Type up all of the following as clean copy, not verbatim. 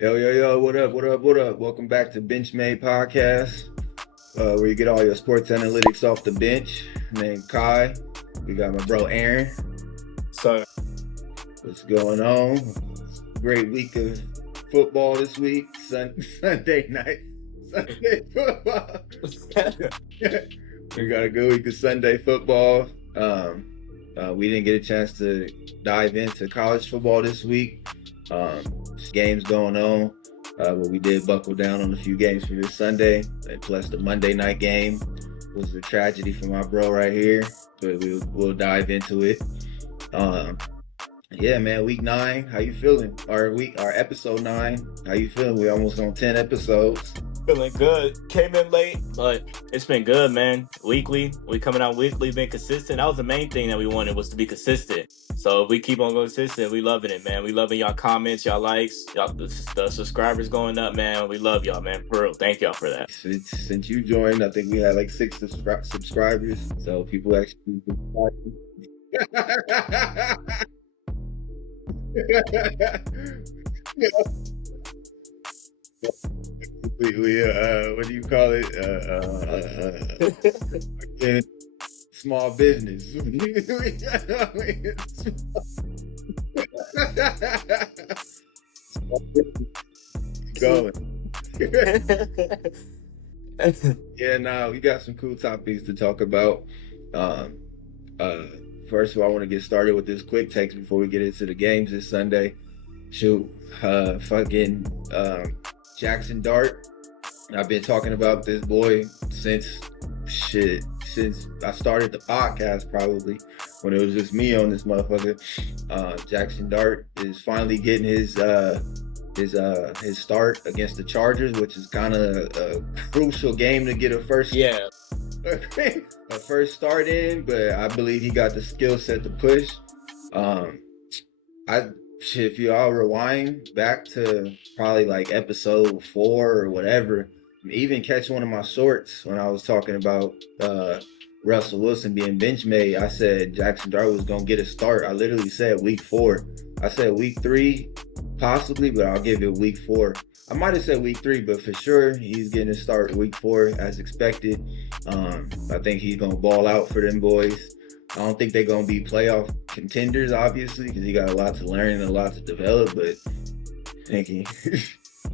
Yo, what up? Welcome back to Benchmade Podcast, where you get all your sports analytics off the bench. My name Kai. We got my bro Aaron. So, What's going on? Great week of football this week. Sunday night. Sunday football. We got a good week of Sunday football. We didn't get a chance to dive into college football this week. Games going on, but we did buckle down on a few games for this Sunday, and plus the Monday night game was a tragedy for my bro right here, but we'll dive into it. Yeah, man, week 9, how you feeling? Our episode 9, how you feeling? We almost on 10 episodes. feeling good. Came in late, but it's been good, man. Weekly, we coming out weekly, been consistent. That was the main thing that we wanted, was to be consistent. So if we keep on going consistent, we loving it, man. We loving y'all comments, y'all likes, y'all the subscribers going up, man. We love y'all, man. For real, thank y'all for that. Since you joined, I think we had like 6 subscribers, so people actually. We what do you call it? Small business. Going. Yeah, we got some cool topics to talk about. First of all, I want to get started with this quick takes before we get into the games this Sunday. Jackson Dart. I've been talking about this boy since I started the podcast, probably when it was just me on this motherfucker. Jackson Dart is finally getting his start against the Chargers, which is kind of a crucial game to get a first start in, but I believe he got the skill set to push. If you all rewind back to probably like episode 4 or whatever, even catch one of my shorts when I was talking about Russell Wilson being Benchmade, I said Jackson Dart was going to get a start. I literally said week 4. I said week 3 possibly, but I'll give it week 4. I might have said week 3, but for sure he's getting a start week 4 as expected. I think he's going to ball out for them boys. I don't think they're going to be playoff contenders, obviously, because he got a lot to learn and a lot to develop, but I think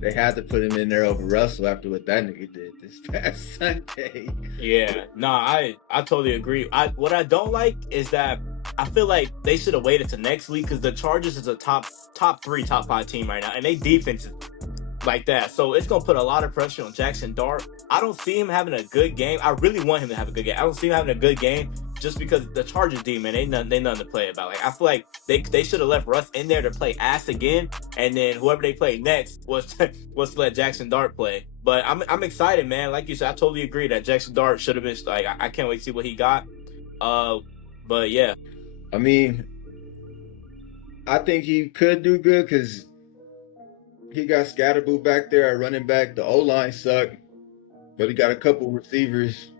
they had to put him in there over Russell after what that nigga did this past Sunday. Yeah, I totally agree. What I don't like is that I feel like they should have waited to next week, because the Chargers is a top 3, top 5 team right now, and they defense is like that. So it's going to put a lot of pressure on Jackson Dart. I don't see him having a good game. I really want him to have a good game. I don't see him having a good game just because the Chargers D, man, they nothing to play about. Like, I feel like they should have left Russ in there to play ass again, and then whoever they play next was to let Jackson Dart play. But I'm excited, man. Like you said, I totally agree that Jackson Dart should have been, like, I can't wait to see what he got. But yeah. I mean, I think he could do good because he got Scatterboo back there at running back. The O-line sucked, but he got a couple receivers.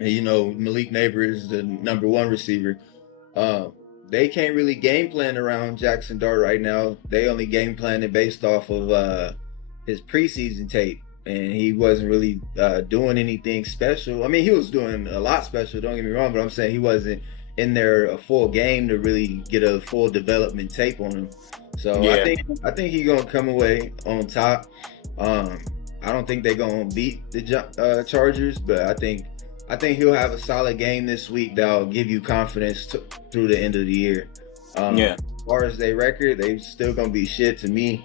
And, Malik Neighbor is the number 1 receiver. They can't really game plan around Jackson Dart right now. They only game plan it based off of his preseason tape. And he wasn't really doing anything special. I mean, he was doing a lot special, don't get me wrong, but I'm saying he wasn't in there a full game to really get a full development tape on him. So yeah. I think he's gonna come away on top. I don't think they're gonna beat the Chargers, but I think he'll have a solid game this week that'll give you confidence through the end of the year. As far as their record, they still gonna be shit to me.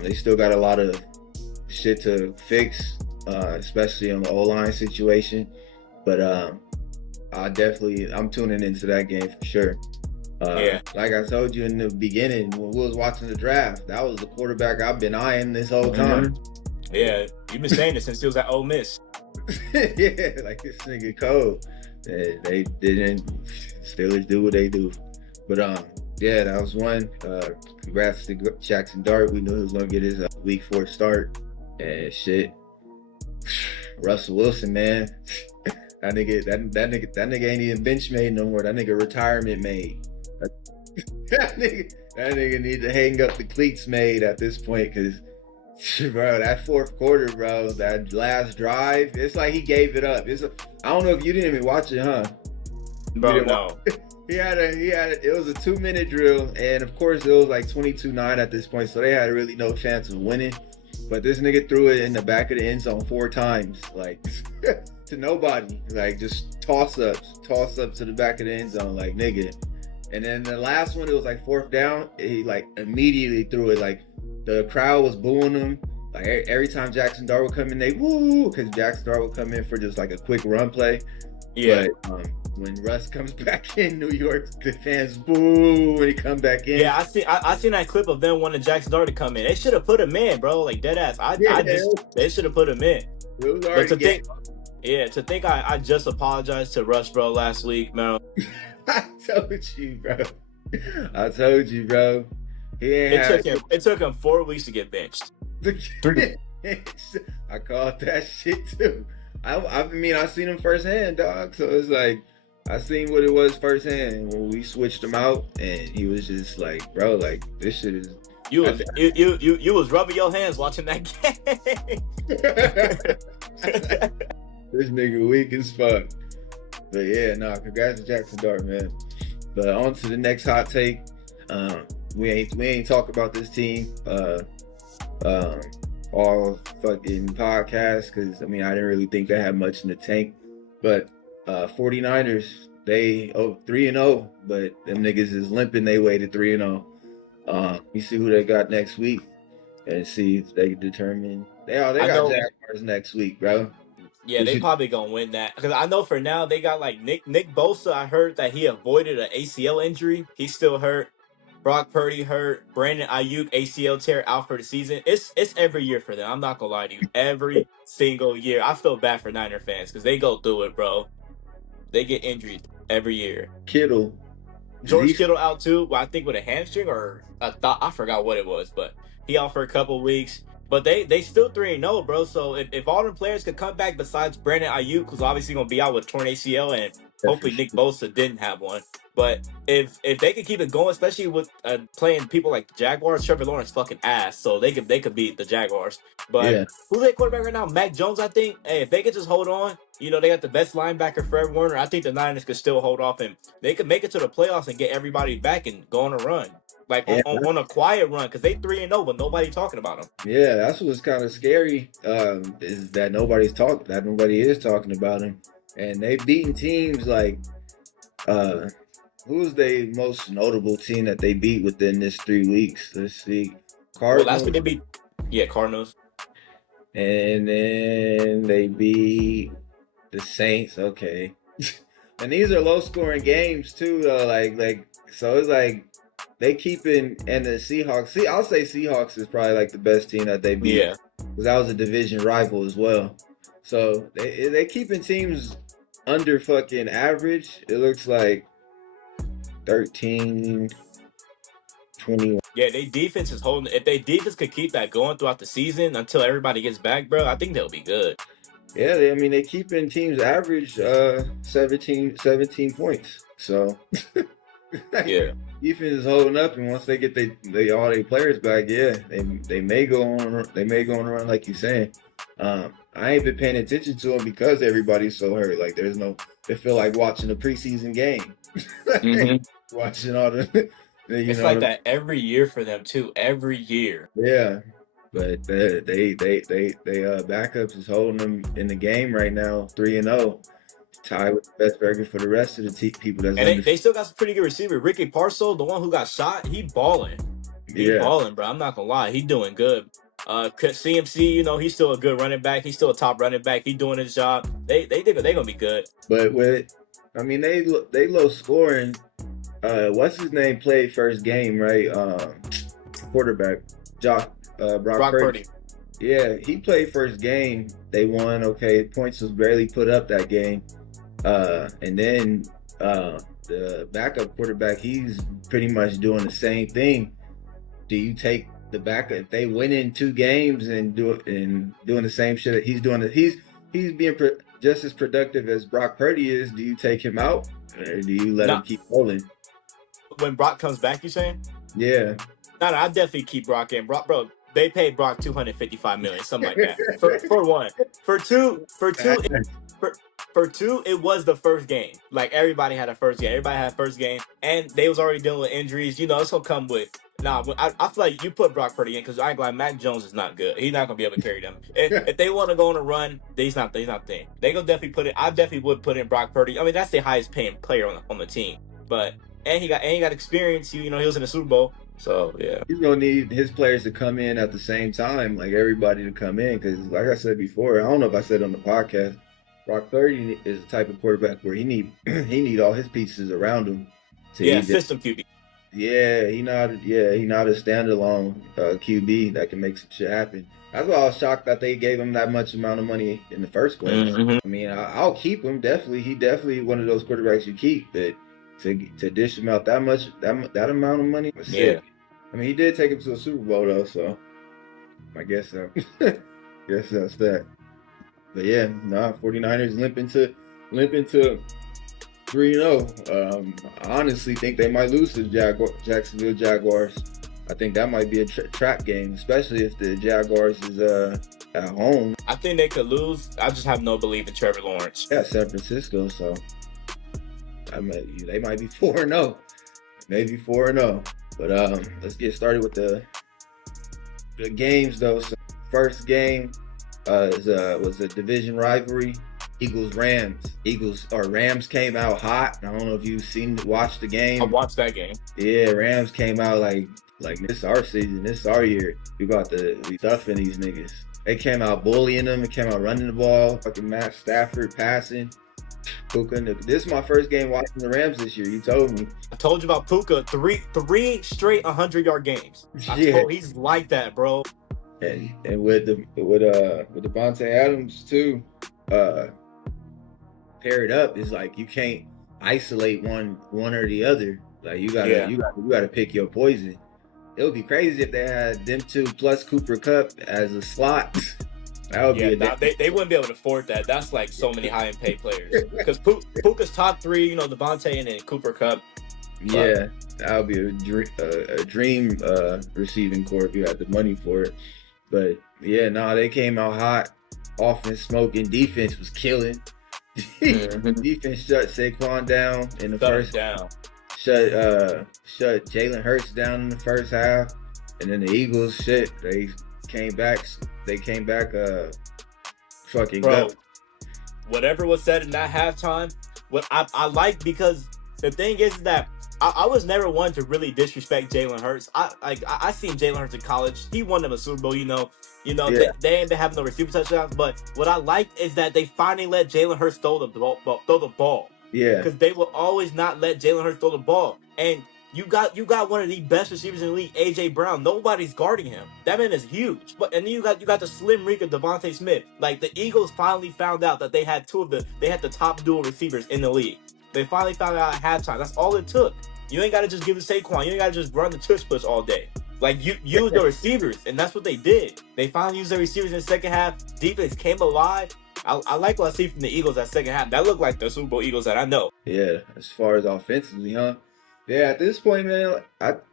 They still got a lot of shit to fix, especially on the O-line situation. But I'm tuning into that game for sure. Like I told you in the beginning when we was watching the draft, that was the quarterback I've been eyeing this whole time. Yeah, you've been saying it since he was at Ole Miss. Yeah, like this nigga cold. They didn't. Steelers do what they do. But yeah, that was one. Congrats to Jackson Dart. We knew he was gonna get his week 4 start. And shit, Russell Wilson, man. That nigga ain't even Benchmade no more. That nigga retirement made. That nigga need to hang up the cleats made at this point, because Bro, that fourth quarter, bro, that last drive, it's like he gave it up. I don't know if you didn't even watch it, huh? You Bro, didn't watch no. it? It was a 2-minute drill, and of course it was like 22-9 at this point, so they had really no chance of winning. But this nigga threw it in the back of the end zone 4 times, like to nobody. Like just toss ups to the back of the end zone, like nigga. And then the last one, it was like 4th down. He like immediately threw it. Like the crowd was booing him. Like every time Jackson Dart would come in, they woo, because Jackson Dart would come in for just like a quick run play. Yeah. But when Russ comes back in, New York, the fans boo when he come back in. Yeah, I seen that clip of them wanting Jackson Dart to come in. They should have put him in, bro. Like dead ass. They should have put him in. It was But already to think I just apologized to Russ, bro, last week, man. I told you, bro. It took him 4 weeks to get benched. I called that shit too. I mean, I seen him firsthand, dog. So it's like I seen what it was firsthand when we switched him out, and he was just like, bro, like this shit is. You was rubbing your hands watching that game. This nigga weak as fuck. But yeah, congrats to Jackson Dart, man. But on to the next hot take. We ain't talk about this team all fucking podcast, because I mean I didn't really think they had much in the tank. But 49ers, they 3-0, but them niggas is limping their way to 3-0. You see who they got next week, and see if they determine they got Jaguars next week, bro. Yeah, they probably gonna win that, because I know for now they got like Nick Bosa. I heard that he avoided an ACL injury. He's still hurt. Brock Purdy hurt. Brandon Ayuk ACL tear out for the season. It's every year for them. I'm not gonna lie to you. Every single year. I feel bad for Niner fans because they go through it, bro. They get injured every year. George Kittle out too. Well, I think with a hamstring or I forgot what it was, but he out for a couple weeks. But they still 3-0, bro. So if all the players could come back besides Brandon Ayuk, who's obviously gonna be out with torn ACL, and hopefully Nick Bosa didn't have one. But if they could keep it going, especially with playing people like the Jaguars, Trevor Lawrence fucking ass, so they could beat the Jaguars. But who's their quarterback right now? Mac Jones, I think. Hey, if they could just hold on, they got the best linebacker, Fred Warner. I think the Niners could still hold off, and they could make it to the playoffs and get everybody back and go on a run. Like on a quiet run, because they 3-0, but nobody talking about them. Yeah, that's what's kind of scary. Is that nobody is talking about them, and they've beaten teams like who's the most notable team that they beat within this 3 weeks? Let's see, Cardinals. Well, that's what they beat. Yeah, Cardinals. And then they beat the Saints. Okay, and these are low scoring games too, though. Like so it's like. They keeping, and the Seahawks. I'll say Seahawks is probably like the best team that they beat. Yeah, because that was a division rival as well. So they keeping teams under fucking average. It looks like 13, 21. Yeah, their defense is holding. If their defense could keep that going throughout the season until everybody gets back, bro, I think they'll be good. Yeah, they keeping teams average 17 points. So yeah. Defense is holding up, and once they get all their players back, yeah, they may go on a run like you're saying. I ain't been paying attention to them because everybody's so hurt. Like they feel like watching a preseason game, watching all the. It's like that every year for them too. Every year. Yeah, but they backups is holding them in the game right now, 3-0. Tied with the best record for the rest of the people. And they still got some pretty good receiver. Ricky Parcell, the one who got shot, he balling. Balling, bro. I'm not gonna lie, he doing good. CMC, he's still a good running back. He's still a top running back. He's doing his job. They gonna be good. But they low scoring. What's his name played first game, right? Quarterback, Brock Purdy. Yeah, he played first game. They won. Okay, points was barely put up that game. And then the backup quarterback, he's pretty much doing the same thing. Do you take the backup if they win in 2 games and doing the same shit that he's doing? He's being just as productive as Brock Purdy is. Do you take him out, or do you let him keep rolling? When Brock comes back, you saying? Yeah. No, I definitely keep Brock in. Bro, they paid Brock $255 million, something like that. For one, for two, for two, it was the first game. Like everybody had a first game. Everybody had a first game, and they was already dealing with injuries. You know, it's gonna come with. Nah, I feel like you put Brock Purdy in because I ain't like Mac Jones is not good. He's not gonna be able to carry them. If they want to go on a run, he's not the thing. They gonna definitely put it. I definitely would put in Brock Purdy. I mean, that's the highest paying player on the team. But and he got experience. You know, he was in the Super Bowl. So yeah, He's gonna need his players to come in at the same time, like everybody to come in. Because, like I said before, I don't know if I said on the podcast, Brock Purdy is the type of quarterback where he need all his pieces around him. System QB. Yeah, he not a standalone QB that can make some shit happen. That's why I was shocked that they gave him that much amount of money in the first place. Mm-hmm. I mean, I'll keep him definitely. He definitely one of those quarterbacks you keep, but to dish him out that much that amount of money was sick. I mean, he did take him to a Super Bowl though, so I guess so. Guess that's that. But yeah, 49ers limping to 3-0. I honestly think they might lose to the Jacksonville Jaguars. I think that might be a trap game, especially if the Jaguars is at home. I think they could lose. I just have no belief in Trevor Lawrence. Yeah, San Francisco, so they might be 4-0. Maybe 4-0. But let's get started with the games though. So first game was a division rivalry. Eagles-Rams. Rams came out hot. I don't know if you've watched the game. I watched that game. Yeah, Rams came out like this is our season. This is our year. We stuffing these niggas. They came out bullying them. They came out running the ball. Fucking Matt Stafford passing. Puka. This is my first game watching the Rams this year. You told me. I told you about Puka. Three straight 100-yard games. He's like that, bro. And with Devontae Adams too. Paired up is like you can't isolate one or the other. Like you gotta pick your poison. It would be crazy if they had them two plus Cooper Kupp as a slot. That would be they wouldn't be able to afford that. That's like so many high and paid players. Because Puka's top three, Devontae and then Cooper Kupp. Yeah, that would be a dream receiving corps if you had the money for it. But yeah, they came out hot. Offense smoking, defense was killing. Defense shut Saquon down in the first down. Shut Jalen Hurts down in the first half, and then the Eagles they came back fucking bro. Whatever was said in that halftime, what I like, because the thing is that I was never one to really disrespect Jalen Hurts. I seen Jalen Hurts in college. He won them a Super Bowl, Yeah. They ain't been having no receiver touchdowns, but what I liked is that they finally let Jalen Hurts throw the ball. Yeah. Because they will always not let Jalen Hurts throw the ball. And you got one of the best receivers in the league, AJ Brown. Nobody's guarding him. That man is huge. But and then you got the slim reek of Devontae Smith. Like the Eagles finally found out that they had the top dual receivers in the league. They finally found out at halftime. That's all it took. You ain't got to just give it to Saquon. You ain't got to just run the tush push all day. Like, you use the receivers, and that's what they did. They finally used the receivers in the second half. Defense came alive. I like what I see from the Eagles that second half. That looked like the Super Bowl Eagles that I know. Yeah, as far as offensively, huh? Yeah, at this point, man,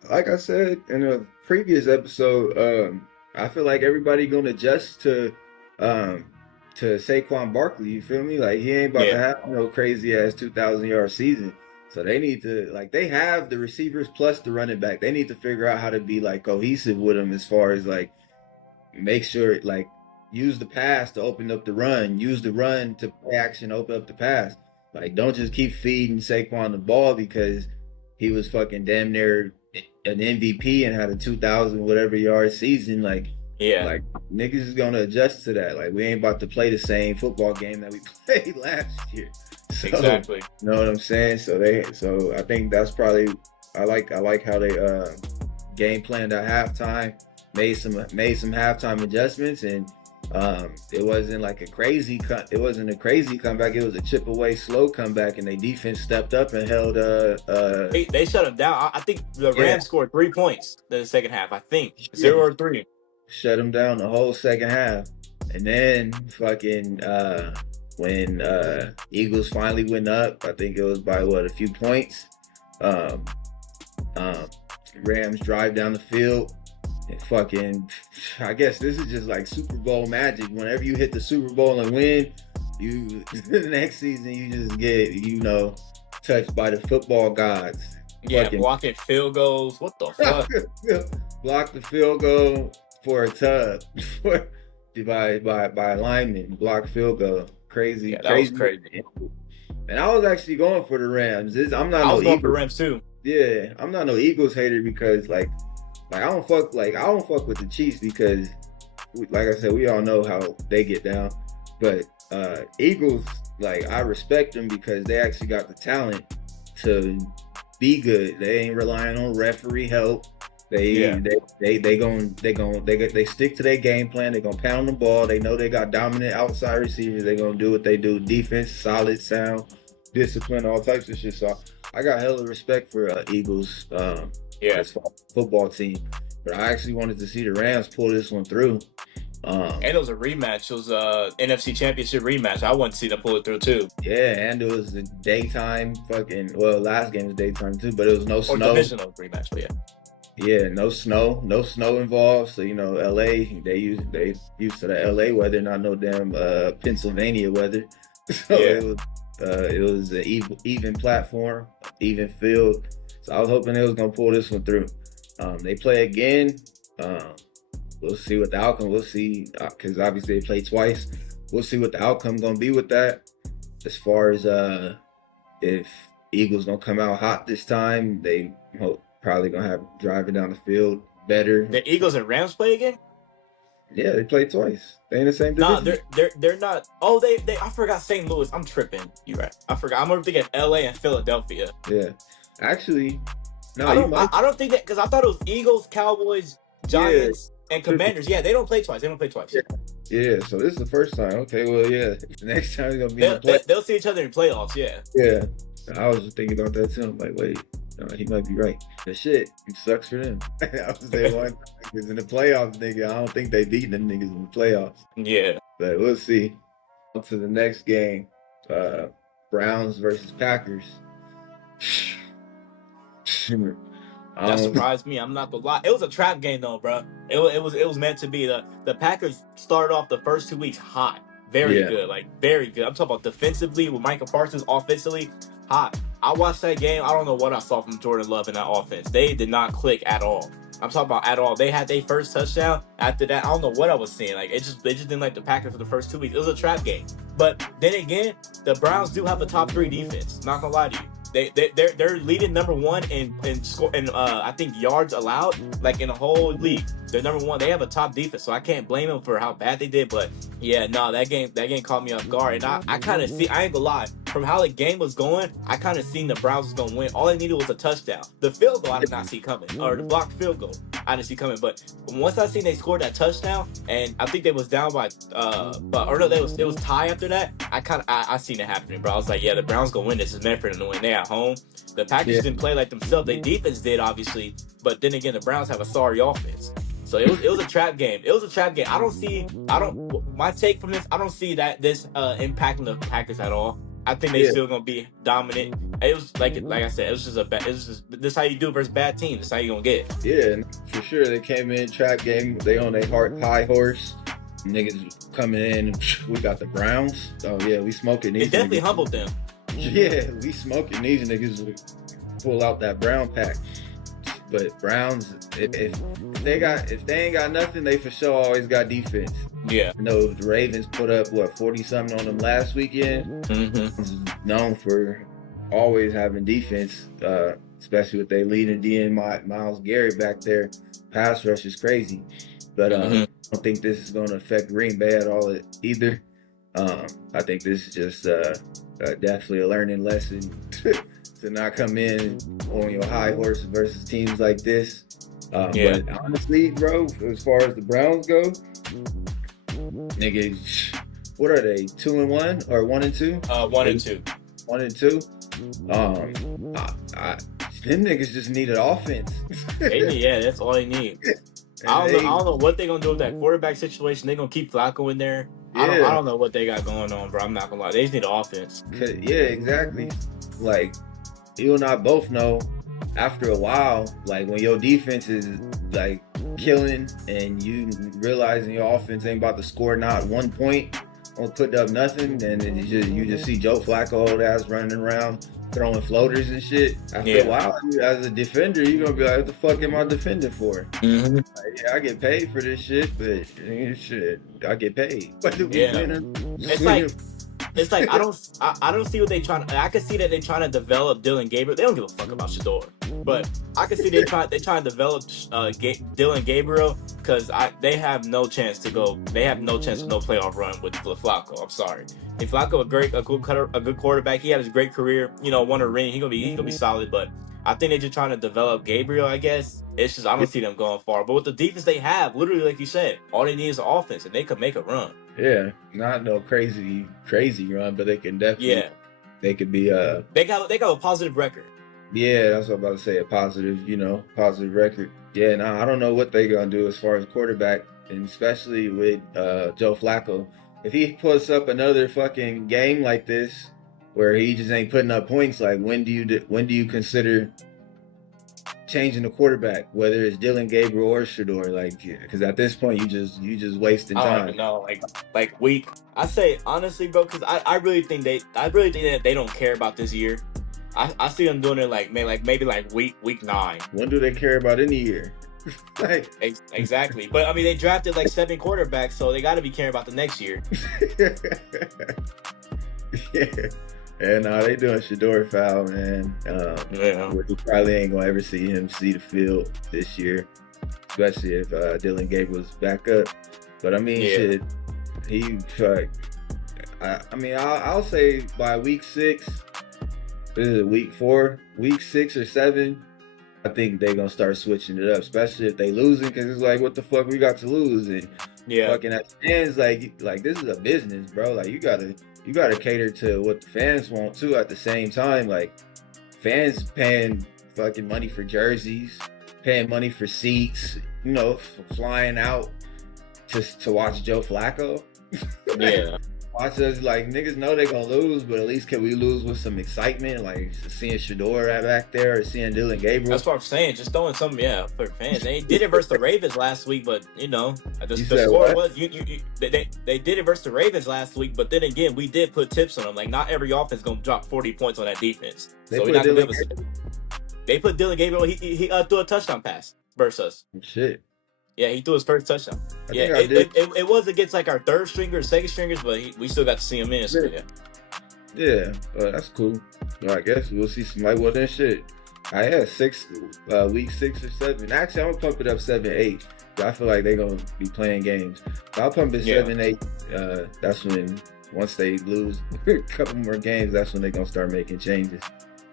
like I said in a previous episode, I feel like everybody gonna adjust to Saquon Barkley. You feel me? Like he ain't about to have no crazy ass 2,000-yard season. So they need to they have the receivers plus the running back. They need to figure out how to be cohesive with them as far as make sure use the pass to open up the run, use the run to play action, open up the pass. Don't just keep feeding Saquon the ball because he was fucking damn near an MVP and had a 2,000 whatever yard season. Niggas is gonna adjust to that. We ain't about to play the same football game that we played last year. So, exactly. You know what I'm saying? So I think that's probably I like how they game planned at halftime, made some halftime adjustments, and it wasn't a crazy comeback. It was a chip away slow comeback, and their defense stepped up and held they shut them down. I think the Rams scored 3 points in the second half. I think 0 or 3. Shut them down the whole second half, and then fucking when Eagles finally went up, I think it was by a few points. Rams drive down the field, fucking, I guess this is just like Super Bowl magic. Whenever you hit the Super Bowl and win, you the next season you just get, touched by the football gods. Yeah, Fucking blocking field goals. What the fuck? block the field goal for a tub by a lineman. Block field goal. Crazy, Yeah, that was crazy. And I was actually going for the Rams. I'm not I was no going for Eagles. Rams too. Yeah, I'm not no Eagles hater because I don't fuck with the Chiefs because like I said, we all know how they get down. But Eagles, like, I respect them because they actually got the talent to be good. They ain't relying on referee help. They stick to their game plan. They're gonna pound the ball. They know they got dominant outside receivers. They're gonna do what they do. Defense, solid, sound, discipline, all types of shit. So I got hella respect for Eagles. As far as football team. But I actually wanted to see the Rams pull this one through. And it was a rematch. It was a NFC Championship rematch. I wanted to see them pull it through too. Yeah, and it was a daytime last game was daytime too, but it was no snow. Or divisional rematch, but yeah. Yeah, no snow involved. So LA, they used to the LA weather, not no damn Pennsylvania weather. So it was an even platform, even field. So I was hoping they was gonna pull this one through. They play again. We'll see what the outcome. We'll see because obviously they play twice. We'll see what the outcome gonna be with that. As far as if Eagles gonna come out hot this time, they probably gonna have driving down the field better. The Eagles and Rams play again? Yeah, they played twice. They in the same division. Nah, they're not. Oh, they I forgot St. Louis. I'm tripping. You're right. I forgot. I'm thinking LA and Philadelphia. Yeah, actually, no, I don't think that because I thought it was Eagles, Cowboys, Giants, and Commanders. Yeah, they don't play twice. Yeah, so this is the first time. Okay, well, yeah, the next time it's gonna be in the play. They'll see each other in playoffs. Yeah. Yeah, I was just thinking about that too. I'm like, wait. No, he might be right. But shit, it sucks for them. I was saying one because in the playoffs, nigga, I don't think they beat them niggas in the playoffs. Yeah. But we'll see. On to the next game. Browns versus Packers. That surprised me. I'm not gonna lie. It was a trap game though, bro. It was meant to be. The Packers started off the first 2 weeks hot. Very good. Like very good. I'm talking about defensively with Micah Parsons, offensively hot. I watched that game. I don't know what I saw from Jordan Love in that offense. They did not click at all. I'm talking about at all. They had their first touchdown. After that, I don't know what I was seeing. Like they just didn't like the Packers for the first 2 weeks. It was a trap game. But then again, the Browns do have a top 3 defense. Not gonna lie to you. They're leading number 1 in score and I think yards allowed, like in the whole league. They're number 1. They have a top defense, so I can't blame them for how bad they did. But yeah, no, that game caught me off guard, and I kind of see. I ain't gonna lie, from how the game was going, I kind of seen the Browns was gonna win. All they needed was a touchdown. The field goal I did not see coming, or the blocked field goal I didn't see coming. But once I seen they scored that touchdown, and I think they was down by it was tie after that. I seen it happening, bro. I was like, yeah, the Browns gonna win. This is meant for them to win. They at home. The Packers didn't play like themselves. Their defense did, obviously, but then again, the Browns have a sorry offense. So it was a trap game. It was a trap game. My take from this, I don't see that this impacting the Packers at all. I think they still gonna be dominant. It was like I said, it was just this is how you do versus bad teams. This is how you gonna get. Yeah, for sure. They came in trap game. They on their high horse. Niggas coming in. We got the Browns. Oh yeah, we smoking these. It definitely humbled them. Yeah, we smoking these niggas. Pull out that Brown pack. But Browns, if they ain't got nothing, they for sure always got defense. Yeah. The Ravens put up 40-something on them last weekend. Mm-hmm. Known for always having defense, especially with their leading DN Myles Garrett back there. Pass rush is crazy, but I don't think this is going to affect Green Bay at all either. I think this is just definitely a learning lesson. To not come in on your high horse versus teams like this. But honestly, bro, as far as the Browns go, niggas, what are they? 2-1 or 1-2? 1-2. 1-2. Them niggas just need an offense. Yeah, that's all they need. I don't know what they're gonna do with that quarterback situation. They're gonna keep Flacco in there. I don't know what they got going on, bro. I'm not gonna lie. They just need an offense. Yeah, exactly. Like, you and I both know after a while, like when your defense is like killing and you realizing your offense ain't about to score not 1 point or put up nothing, and then you just see Joe Flacco old ass running around throwing floaters and shit. After a while, as a defender, you're gonna be like, what the fuck am I defending for? Mm-hmm. Like, yeah, I get paid for this shit, but shit, I get paid. It's like I don't see what they trying. I can see that they trying to develop Dylan Gabriel. They don't give a fuck about Shador, but I can see they trying to develop Dylan Gabriel because they have no chance to go. They have no chance of no playoff run with Flacco. I'm sorry. If Flacco a good quarterback, he had his great career. Won a ring. He gonna be solid, but I think they're just trying to develop Gabriel. I guess it's just I don't see them going far. But with the defense they have, literally like you said, all they need is an offense, and they could make a run. Yeah, not no crazy run, but they can definitely. Yeah, they could be. They got a positive record. Yeah, that's what I'm about to say. A positive record. Yeah, I don't know what they're gonna do as far as quarterback, and especially with Joe Flacco. If he puts up another fucking game like this, where he just ain't putting up points, like when do you consider changing the quarterback, whether it's Dylan Gabriel or Shador, like, because at this point you just wasting time. I don't even know, like week. I say honestly, bro, because I really think that they don't care about this year. I see them doing it maybe week 9. When do they care about any year? Like exactly, but I mean they drafted like 7 quarterbacks, so they got to be caring about the next year. Yeah. And they doing Shador foul, man. We probably ain't gonna ever see him see the field this year, especially if Dylan Gabriel's back up. But I mean, shit, he. I'll say by week 6. This is week 4, week 6 or 7. I think they're gonna start switching it up, especially if they losing, because it's like, what the fuck we got to lose? And fucking as fans, like this is a business, bro. Like you gotta cater to what the fans want too. At the same time, like fans paying fucking money for jerseys, paying money for seats, flying out to watch Joe Flacco. Yeah. Watch us, like, niggas know they gonna lose, but at least can we lose with some excitement, like seeing Shador back there or seing Dylan Gabriel. That's what I'm saying. Just throwing something, for fans. They did it versus the Ravens last week, but the score was they did it versus the Ravens last week, but then again, we did put tips on them. Like, not every offense gonna drop 40 points on that defense. They put Dylan Gabriel. He threw a touchdown pass versus us. Shit. Yeah, he threw his first touchdown. It was against like our third stringers, second stringers, but we still got to see him in. So yeah, that's cool. Well, I guess we'll see some light. Well, then shit. I had week 6 or 7. Actually, I'm gonna pump it up 7-8. I feel like they're gonna be playing games. So I'll pump it 7-8. That's when, once they lose a couple more games, that's when they're gonna start making changes.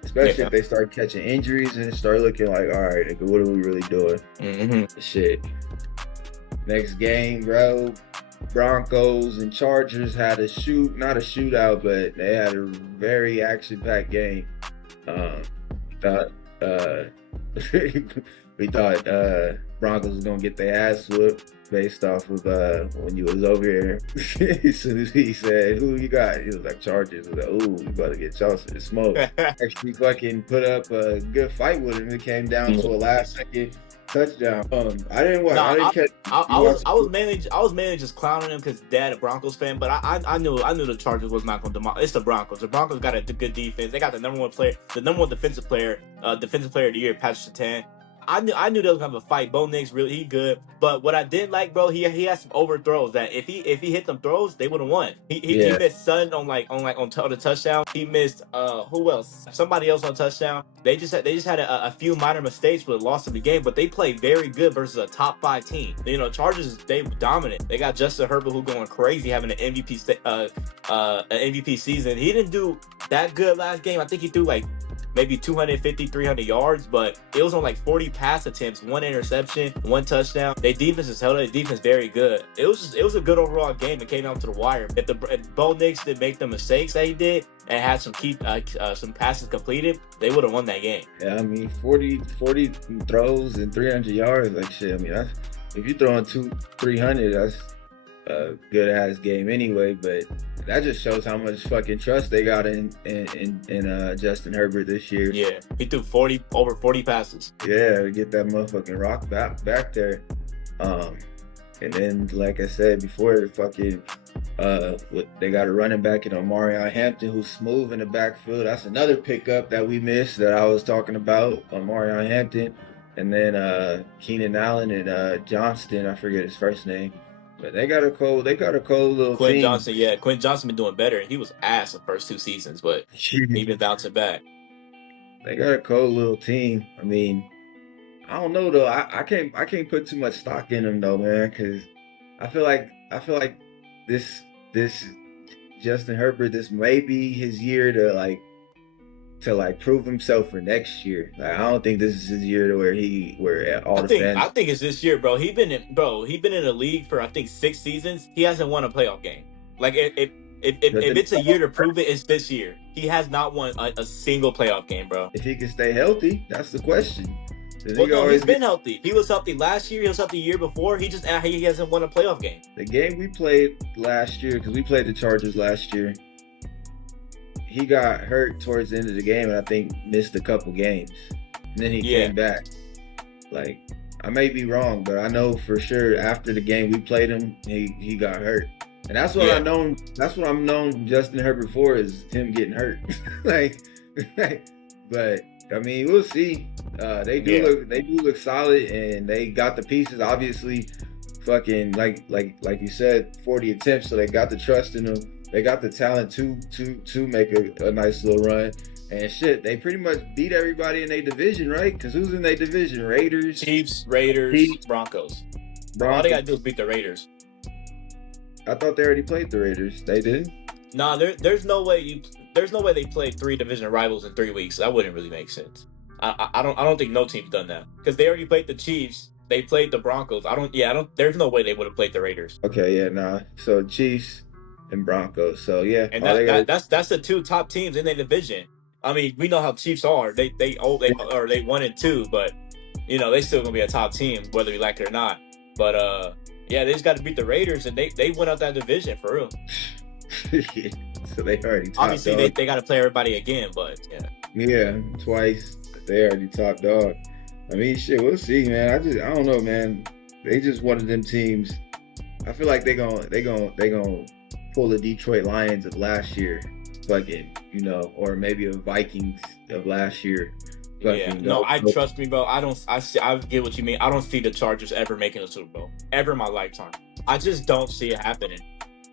Especially if they start catching injuries and start looking like, all right, what are we really doing? Mm-hmm. Shit. Next game, bro. Broncos and Chargers had not a shootout, but they had a very action-packed game. We thought Broncos was gonna get their ass whooped based off of when you was over here. As soon as he said, "Who you got?" He was like, "Chargers." I was like, "Ooh, you better get Chelsea to smoke." Actually, fucking put up a good fight with him. It came down to a last-second touchdown. I didn't watch. I was mainly just clowning him because Dad a Broncos fan, but I knew the Chargers was not going to demolish. It's the Broncos. The Broncos got a good defense. They got the number one defensive player of the year, Patrick Surtain. I knew they was gonna have a fight. Bo Nix he good, but what I didn't like, bro, he had some overthrows that if he hit them throws, they would have won. He missed Sutton on the touchdown. He missed who else? Somebody else on touchdown. They just had a few minor mistakes, but lost in the game. But they played very good versus a top 5 team. Chargers, they dominant. They got Justin Herbert who going crazy, having an MVP season. He didn't do that good last game. I think he threw like maybe 250, 300 yards, but it was on like 40 pass attempts, 1 interception, 1 touchdown. Their defense is held. Their defense very good. It was a good overall game. It came down to the wire. If Bo Nix didn't make the mistakes that he did and had some some passes completed, they would have won that game. Yeah, I mean 40 throws and 300 yards, like shit. I mean, if you're throwing 300, that's a good ass game anyway, but that just shows how much fucking trust they got in Justin Herbert this year. Yeah, he threw over 40 passes. Yeah, to get that motherfucking rock back there. Um, and then, like I said before, fucking they got a running back in Omarion Hampton who's smooth in the backfield. That's another pickup that we missed that I was talking about, Omarion Hampton. And then Keenan Allen and Johnston, I forget his first name. But they got a cold little Quentin team. Johnson, yeah. Quentin Johnson been doing better. He was ass the first 2 seasons, but he been bouncing back. They got a cold little team. I mean, I don't know though. I can't put too much stock in them though, man, because I feel like this Justin Herbert, this may be his year to prove himself for next year. Like, I don't think this is his year to where all the fans. I think it's this year, bro. He been in the league for I think 6 seasons. He hasn't won a playoff game. Like if it's a year to prove it, it's this year. He has not won a single playoff game, bro. If he can stay healthy, that's the question. Well, no, he's been healthy. He was healthy last year. He was healthy the year before. He hasn't won a playoff game. The game we played last year, because we played the Chargers last year, he got hurt towards the end of the game and I think missed a couple games. And then he came back. Like, I may be wrong, but I know for sure after the game we played him, he got hurt. And that's what I've known Justin Herbert for, is him getting hurt. But I mean, we'll see. They do look solid, and they got the pieces. Obviously, fucking like you said, 40 attempts, so they got the trust in them. They got the talent to make a nice little run. And shit, they pretty much beat everybody in their division, right? Because who's in their division? Raiders, Chiefs, Broncos. All they gotta do is beat the Raiders. I thought they already played the Raiders. They didn't? Nah, there's no way they played 3 division rivals in 3 weeks. That wouldn't really make sense. I don't think no team's done that, because they already played the Chiefs. They played the Broncos. There's no way they would have played the Raiders. Okay, yeah, nah. So Chiefs and Broncos. So yeah, and that's the 2 top teams in their division. I mean, we know how Chiefs are. They 1-2, but they still gonna be a top team whether we like it or not. But yeah, they just got to beat the Raiders, and they went out that division for real. So they already top obviously dog. They got to play everybody again, but yeah, twice. They already top dog. I mean, shit, we'll see, man. I don't know, man. They just one of them teams. I feel like they gonna pull the Detroit Lions of last year, fucking, or maybe a Vikings of last year. Trust me, bro. I get what you mean. I don't see the Chargers ever making a Super Bowl ever in my lifetime. I just don't see it happening.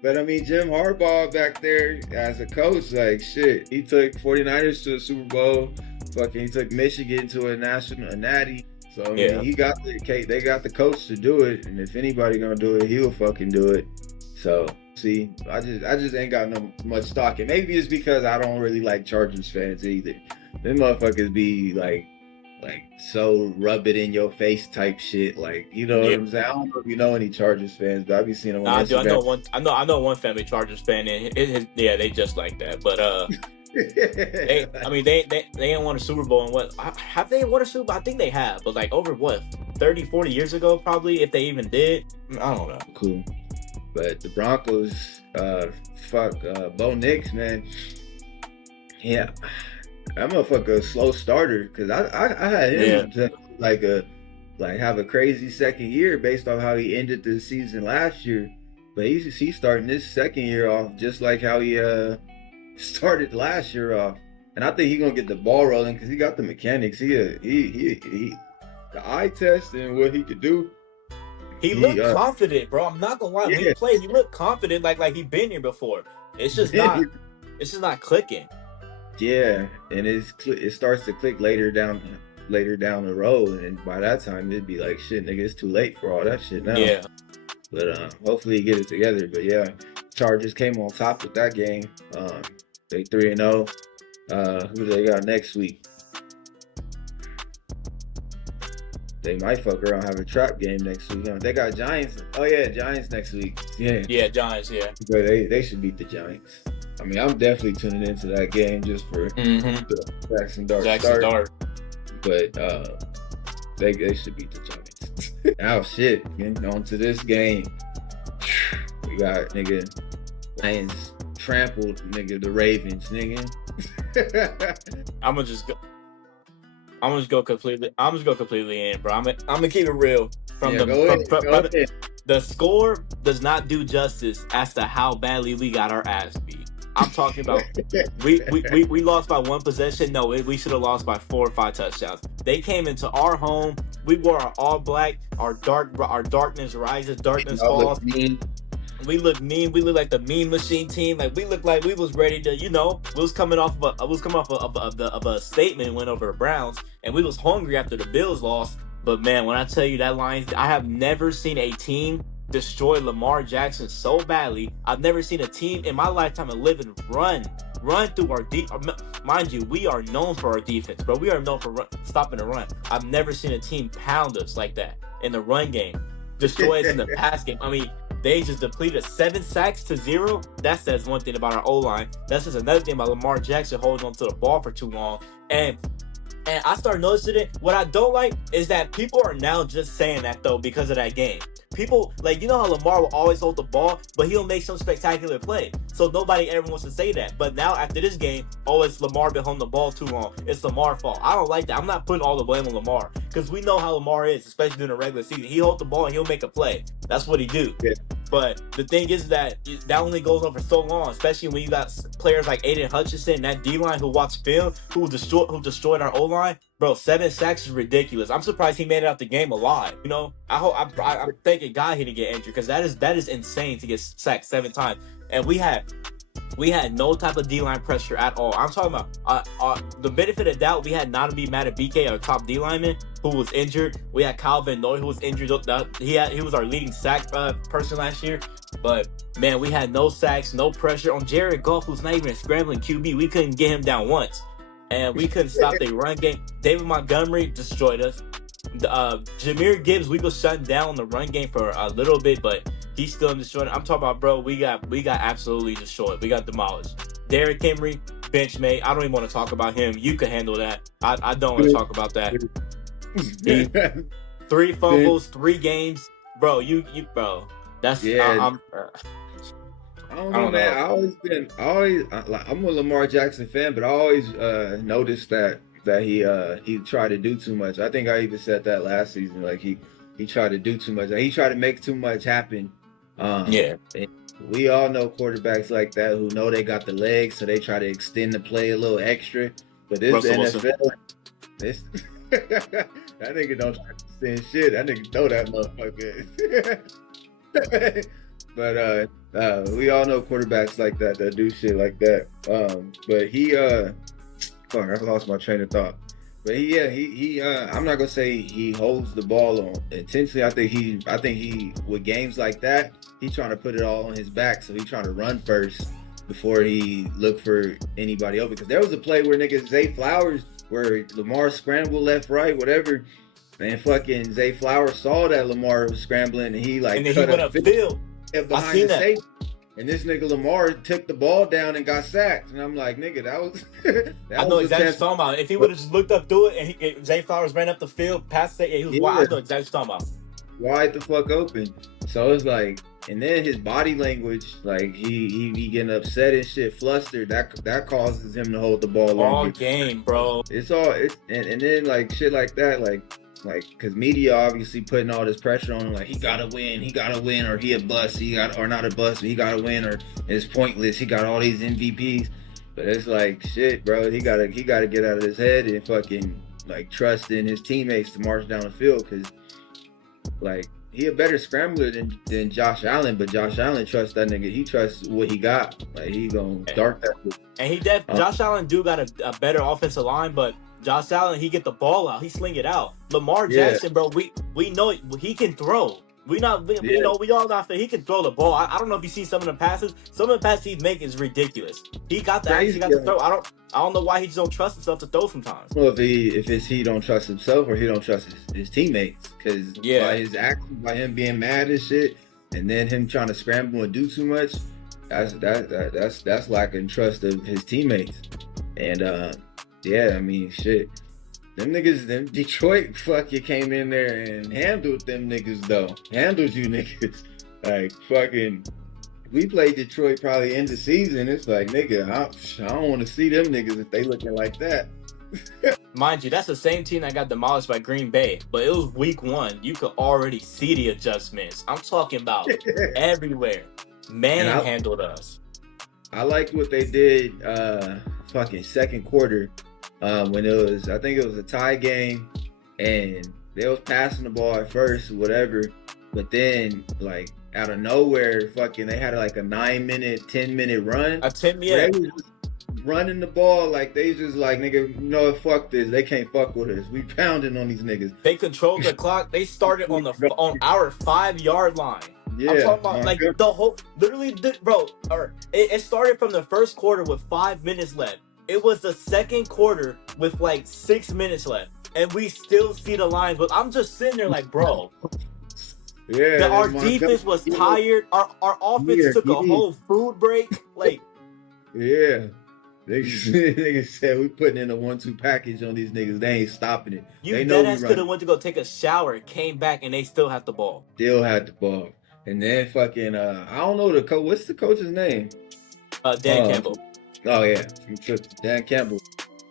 But I mean, Jim Harbaugh back there as a coach, like shit, he took 49ers to a Super Bowl. Fucking, he took Michigan to a natty. So I mean, they got the coach to do it, and if anybody gonna do it, he'll fucking do it. So see, I just ain't got no much stock. And maybe it's because I don't really like Chargers fans either. Them motherfuckers be like so rub it in your face type shit. Like, what I'm saying? I don't know if you know any Chargers fans, but I be seeing them on Instagram. I know one family Chargers fan, and they just like that. But they ain't won a Super Bowl in what? Have they won a Super Bowl? I think they have, but like over what, 30, 40 years ago probably, if they even did. I don't know. Cool. But the Broncos, Bo Nix, man. Yeah. That motherfucker a slow starter, because I had him to have a crazy second year based on how he ended the season last year. But he's starting this second year off just like how he started last year off. And I think he's gonna get the ball rolling because he got the mechanics. He the eye test and what he could do. He looked confident, bro. I'm not gonna lie. When he played, he looked confident, like he been here before. It's just not clicking. Yeah, and it starts to click later down the road, and by that time it'd be like, shit, nigga, it's too late for all that shit now. Yeah. But hopefully he get it together. But yeah, Chargers came on top with that game. They 3-0. Who do they got next week? They might fuck around, have a trap game next week. They got Giants. Oh yeah, Giants next week. Yeah. Yeah, Giants. Yeah. But they should beat the Giants. I mean, I'm definitely tuning into that game just for the Jackson Dart start. But they should beat the Giants. Oh shit! Getting on to this game. We got nigga Lions trampled nigga the Ravens nigga. I'm gonna just go. I'm just go completely in, bro. I'm gonna keep it real. From Yeah, the go ahead. from Go ahead. the score does not do justice as to how badly we got our ass beat. I'm talking about we lost by one possession. No, we should have lost by 4 or 5 touchdowns. They came into our home. We wore our all black. Our darkness rises, darkness Y'all falls. look mean. We look mean. We look like the mean machine team. Like we look like we was ready to, we was coming off of a statement win over the Browns, and we was hungry after the Bills lost. But man, when I tell you that Lions, I have never seen a team destroy Lamar Jackson so badly. I've never seen a team in my lifetime of living run through our deep. Mind you, we are known for our defense, but we are known for stopping the run. I've never seen a team pound us like that in the run game, destroy us in the pass game. I mean, they just depleted 7 sacks to 0. That says one thing about our O-line. That's just another thing about Lamar Jackson holding on to the ball for too long. And I started noticing it. What I don't like is that people are now just saying that, though, because of that game. People, like, how Lamar will always hold the ball, but he'll make some spectacular play. So nobody ever wants to say that. But now, after this game, it's Lamar been holding the ball too long. It's Lamar's fault. I don't like that. I'm not putting all the blame on Lamar, because we know how Lamar is, especially during the regular season. He holds the ball and he'll make a play. That's what he do. Yeah. But the thing is that only goes on for so long, especially when you got players like Aiden Hutchinson, that D-line who watched film, who destroyed our O-line. Bro, 7 sacks is ridiculous. I'm surprised he made it out the game alive. I'm thanking God he didn't get injured, because that is insane to get sacked 7 times. And we had no type of D-line pressure at all. I'm talking about the benefit of doubt. We had Nanabe Madubuike, our top D-lineman, who was injured. We had Kyle Van Noy, who was injured. He was our leading sack person last year. But, man, we had no sacks, no pressure on Jared Goff, who's not even a scrambling QB. We couldn't get him down once. And we couldn't stop the run game. David Montgomery destroyed us. Jahmyr Gibbs, we was shutting down the run game for a little bit, but he's still destroyed. I'm talking about, bro, we got absolutely destroyed. We got demolished. Derrick Henry, Benchmade. I don't even want to talk about him. You can handle that. I don't want to talk about that. 3 fumbles, 3 games. Bro, bro. That's I don't know, man. I'm a Lamar Jackson fan, but I always noticed that he tried to do too much. I think I even said that last season. Like he tried to do too much. Like, he tried to make too much happen. Yeah. We all know quarterbacks like that who know they got the legs, so they try to extend the play a little extra. But this the NFL. That nigga don't try to extend shit. That nigga know that motherfucker. But we all know quarterbacks like that do shit like that. But he fuck, I lost my train of thought. But he I'm not gonna say he holds the ball on intentionally. I think he with games like that, he's trying to put it all on his back, so he's trying to run first before he look for anybody else. Because there was a play where Zay Flowers, where Lamar scrambled left, right, whatever, and fucking Zay Flowers saw thatLamar was scrambling, and he like and then he went upfield behind the safety. And this nigga Lamar took the ball down and got sacked. And I'm like, nigga, that was... I know exactly what you're talking about. If he would have just looked up through it and Zay Flowers ran up the field past he was wide. I know exactly what you're talking about. Wide the fuck open. So it's like... And then his body language, like, he getting upset and shit, flustered. That causes him to hold the ball all game, bro. And then, like, shit like that, like, because media obviously putting all this pressure on him, like, he gotta win, or he a bust, or not a bust, but he gotta win, or it's pointless, he got all these MVPs. But it's like, shit, bro, he gotta get out of his head and fucking, like, trust in his teammates to march down the field, because, like, he a better scrambler than Josh Allen, but Josh Allen trusts that nigga. He trusts what he got. Like, he gonna dart that. And Josh Allen do got a better offensive line, but Josh Allen, he get the ball out. He sling it out. Lamar Jackson, bro, we know he can throw. We all know that he can throw the ball. I don't know if you see some of the passes. Some of the passes he's making is ridiculous. He got the he got to throw. I don't know why he just don't trust himself to throw sometimes. Well, if he don't trust himself, or he don't trust his teammates, because by his action, by him being mad and shit, and then him trying to scramble and do too much, that's lacking trust of his teammates. And I mean, shit. Them Detroit fucking came in there and handled them niggas, though. Handled you niggas. Like, fucking, we played Detroit probably end the season. It's like, nigga, I don't want to see them niggas if they looking like that. Mind you, that's the same team that got demolished by Green Bay, but it was week 1. You could already see the adjustments. I'm talking about everywhere. And Manhandled us. I liked what they did fucking second quarter when I think it was a tie game and they was passing the ball at first, whatever, but then like out of nowhere, fucking they had like a 9-minute, 10-minute run. A 10 minute. They was just running the ball like they just like, nigga, you know what, fuck this. They can't fuck with us. We pounding on these niggas. They controlled the clock. They started on our 5-yard line. Yeah, I'm talking about like the whole, literally, bro. It started from the first quarter with 5 minutes left. It was the second quarter with like 6 minutes left, and we still see the lines. But I'm just sitting there like, bro. Yeah, our defense was tired. Our offense took a whole food break. Like, yeah. Niggas said we putting in a 1-2 package on these niggas. They ain't stopping it. You deadass could have went to go take a shower, came back, and they still had the ball. Still had the ball. And then fucking I don't know the coach. What's the coach's name? Dan Campbell. Oh yeah, Dan Campbell.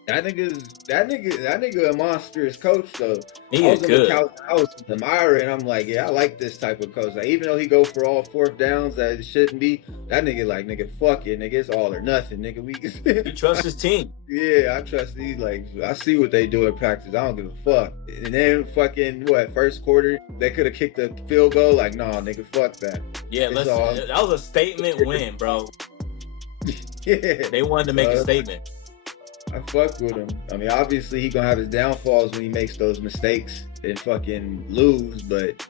That nigga a monstrous coach though. He is good. I was admiring. I'm like, yeah, I like this type of coach. Like, even though he go for all 4th downs that it shouldn't be, that nigga like, nigga, fuck it, nigga, it's all or nothing, nigga. He trusts his team. Yeah, I trust these. Like, I see what they do in practice. I don't give a fuck. And then fucking first quarter, they could have kicked the field goal. Like, nah, nigga, fuck that. Yeah, that was a statement win, bro. Yeah, they wanted to make a statement. I fuck with him. I mean, obviously he gonna have his downfalls when he makes those mistakes and fucking lose, but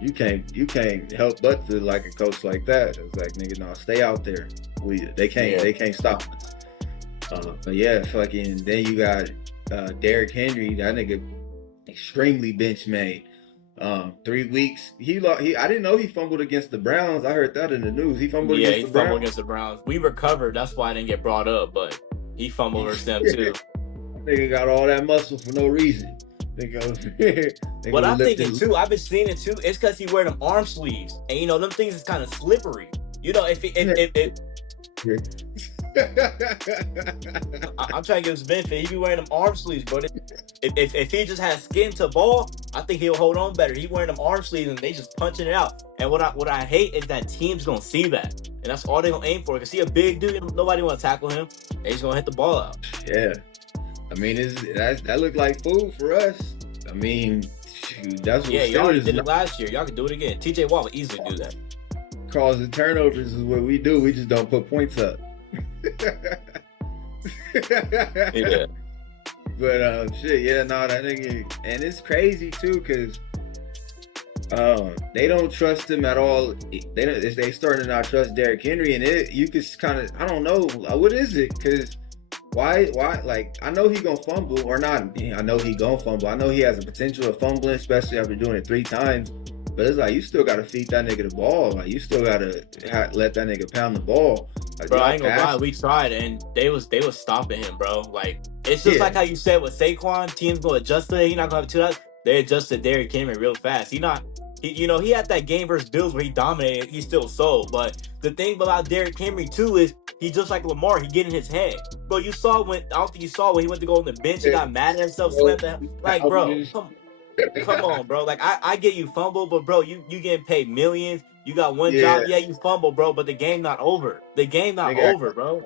you can't help but to like a coach like that. It's like, nigga, no, stay out there. They can't stop us. But yeah, fucking then you got Derrick Henry. That nigga extremely bench made. 3 weeks. I didn't know he fumbled against the Browns. I heard that in the news. He fumbled against the Browns. We recovered. That's why I didn't get brought up, but he fumbled versus them too. Nigga got all that muscle for no reason. What I'm thinking too, I've been seeing it too, it's because he wear them arm sleeves. And you know, them things is kind of slippery. You know, if I'm trying to give him some benefit. He be wearing them arm sleeves, bro. If he just has skin to ball, I think he'll hold on better. He wearing them arm sleeves and they just punching it out. And what I hate is that teams gonna see that, and that's all they gonna aim for. Cause he a big dude, nobody wanna tackle him. They just gonna hit the ball out. Yeah, I mean, that looked like food for us. I mean, that's what. Yeah, y'all did it last year. Y'all can do it again. TJ Watt would easily do that. Causing turnovers is what we do. We just don't put points up. Yeah. But shit, yeah, no, that nigga, and it's crazy too, cause they don't trust him at all. They starting to not trust Derrick Henry, and you could kind of, I don't know, what is it? Cause why? Like, I know he gonna fumble or not. I know he gonna fumble. I know he has a potential of fumbling, especially after doing it 3 times. But it's like, you still got to feed that nigga the ball. Like, you still got to let that nigga pound the ball. Like, bro, I ain't gonna lie. We tried, and they was stopping him, bro. Like, it's just like how you said with Saquon, teams gonna adjust to it. He not gonna have 2 hours. They adjusted Derrick Henry real fast. He had that game versus Bills where he dominated. He still sold. But the thing about Derrick Henry too is he just like Lamar. He get in his head, bro. I don't think you saw when he went to go on the bench. He got mad at himself, slammed that. Like, bro, come on, bro. Like, I get you fumble, but bro, you getting paid millions. You got one job. Yeah, you fumble, bro, but the game not over. The game not over, bro.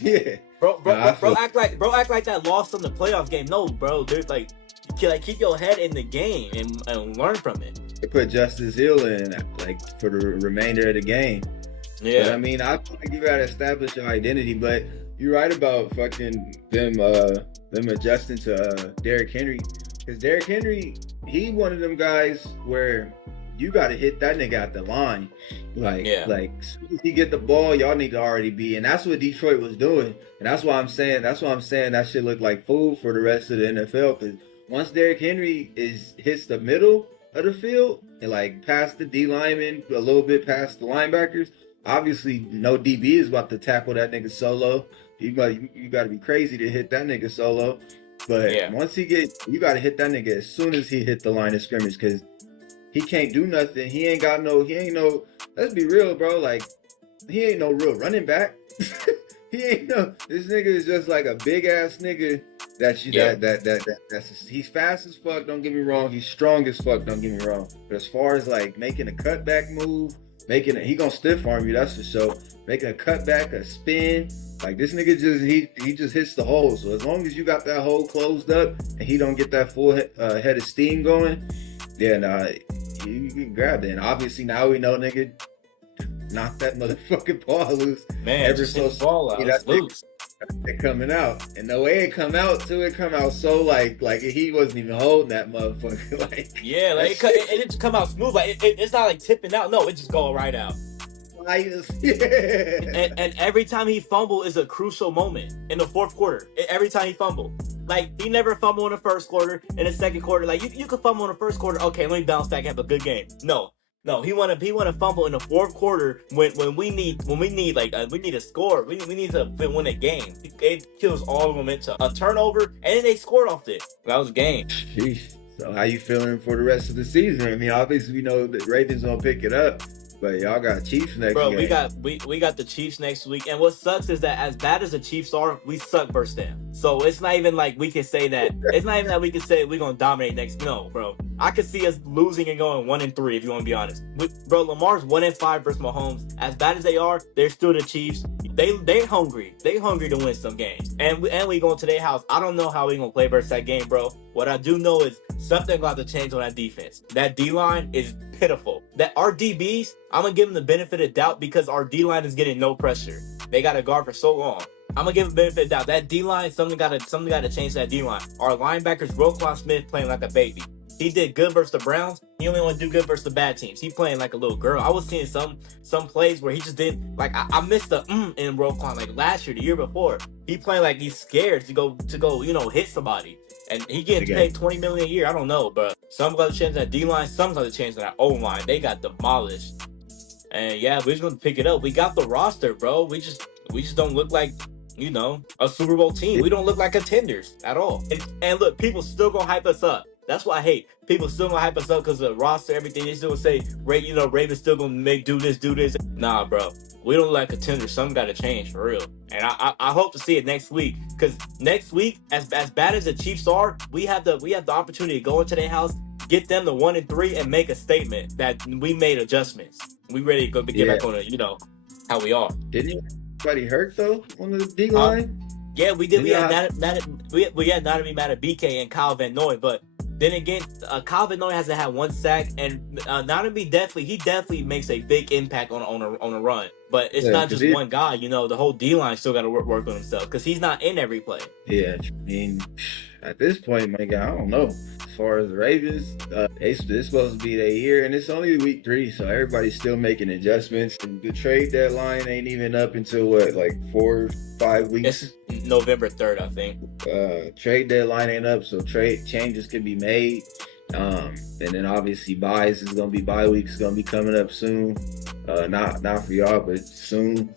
Yeah. Bro, act like that lost on the playoff game. No, bro. There's like keep your head in the game and learn from it. They put Justice Hill in like for the remainder of the game. Yeah. But, I mean, I feel like you gotta establish your identity, but you're right about fucking them adjusting to Derrick Henry. Because Derrick Henry, he one of them guys where you got to hit that nigga at the line. Like, as soon as he get the ball, y'all need to already be. And that's what Detroit was doing. And that's why I'm saying that shit looked like food for the rest of the NFL. Because once Derrick Henry hits the middle of the field and like past the D lineman, a little bit past the linebackers, obviously no DB is about to tackle that nigga solo. You got to be crazy to hit that nigga solo. But once you got to hit that nigga as soon as he hit the line of scrimmage, because he can't do nothing. He ain't no, let's be real, bro. Like, he ain't no real running back. This nigga is just like a big ass nigga That's you. Yeah. That's he's fast as fuck. Don't get me wrong. He's strong as fuck. Don't get me wrong. But as far as like making a cutback move, he gonna stiff arm you. That's for sure. Making a cutback, a spin, like this nigga he just hits the hole. So as long as you got that hole closed up and he don't get that full head of steam going, yeah, nah, you can grab it. And obviously now we know, nigga, knock that motherfucking ball loose. Man, Ever just so hit the ball out. It's loose. It coming out, and the way it come out too, it come out so like he wasn't even holding that motherfucker. Like Yeah, like it didn't come out smooth. Like it's not like tipping out. No, it just go right out. Yeah. And every time he fumble is a crucial moment in the fourth quarter. Every time he fumble, like he never fumble in the first quarter. In the second quarter, like you could fumble in the first quarter. Okay, let me bounce back, have a good game. No, he want to fumble in the fourth quarter when we need like we need a score. We need to win a game. It kills all the momentum. A turnover, and then they scored off it. That was a game. Sheesh. So how you feeling for the rest of the season? I mean, obviously we know that Ravens gonna pick it up, but y'all got Chiefs next Bro, game. we got the Chiefs next week, and what sucks is that as bad as the Chiefs are, we suck versus them. So it's not even like we can say that. It's not even that we can say we're gonna dominate next. No, bro. I could see us losing and going 1-3 if you want to be honest. Bro, Lamar's 1-5 versus Mahomes. As bad as they are, they're still the Chiefs. They hungry. They hungry to win some games. And we going to their house. I don't know how we gonna play versus that game, bro. What I do know is something got to change on that defense. That D-line is pitiful. That our DBs, I'm gonna give them the benefit of doubt because our D-line is getting no pressure. They got a guard for so long. I'm gonna give them the benefit of doubt. That D-line, something got to change that D-line. Our linebackers, Roquan Smith, playing like a baby. He did good versus the Browns. He only want to do good versus the bad teams. He playing like a little girl. I was seeing some plays where he just did like I missed the in Roquan like last year, the year before. He playing like he's scared to go hit somebody. And he getting paid $20 million a year. I don't know, but some got to change that D line. Some got to change that O line. They got demolished. And yeah, we're just gonna pick it up. We got the roster, bro. We just don't look like a Super Bowl team. We don't look like contenders at all. And look, people still gonna hype us up. That's what I hate. People still gonna hype us up because of the roster, everything. They still gonna say, Ravens still gonna do this. Nah, bro. We don't like contenders. Something got to change for real. And I hope to see it next week. Because next week, as bad as the Chiefs are, we have the opportunity to go into their house, get them to 1-3, and make a statement that we made adjustments. We ready to get back on how we are. Didn't anybody hurt though on the D line? Yeah, we did. We had Nanabe BK and Kyle Van Noy, but then again, Kyle Van Noy hasn't had one sack, and Nanabe definitely makes a big impact on a run. But it's not just one guy. The whole D line still got to work on himself because he's not in every play. Yeah, I mean, at this point, my guy, I don't know. As far as the Ravens, it's supposed to be their year, and it's only week 3, so everybody's still making adjustments. And the trade deadline ain't even up until what, like 4 or 5 weeks? It's November 3rd, I think. Trade deadline ain't up, so trade changes can be made. And then obviously bye week is gonna be coming up soon. Not for y'all, but soon.